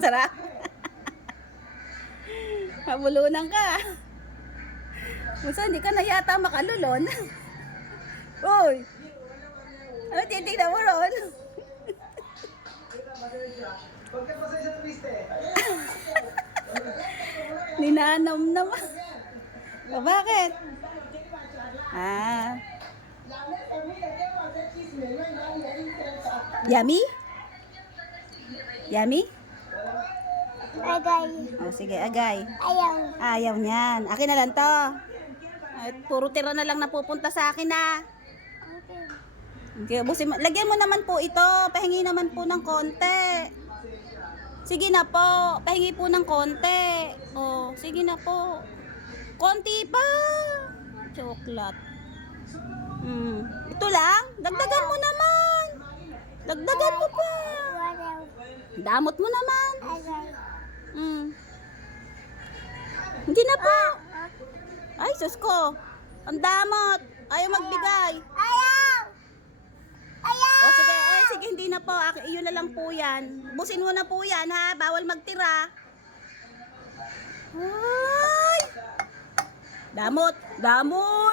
Sarap. Mabulunan ka. Musa, hindi ka na yata makalulon. Uy! Ano titignan mo ron? Ninanam naman. O bakit? Ah. Yummy? Yummy? Agay. O sige, agay. Ayaw. Ayaw niyan. Akin na lang to. Ay, puro tira na lang napupunta sa akin na. Okay. Okay, ubusin mo. Lagyan mo naman po ito. Pahingi naman po ng konti. Sige na po. Pahingi po ng konti. Oh, sige na po. Konti pa. Chocolate. Ito lang. Dagdagan mo naman. Dagdagan mo pa. Walaw. Damot mo naman. Agay. Hindi na po. Ay, sus ko. Ang damot. Ayaw magbigay. Ayaw! Ayaw! O sige, oy, sige, hindi na po. Iyon na lang po yan. Busin mo na po yan, ha? Bawal magtira. Ay! Damot! Damot!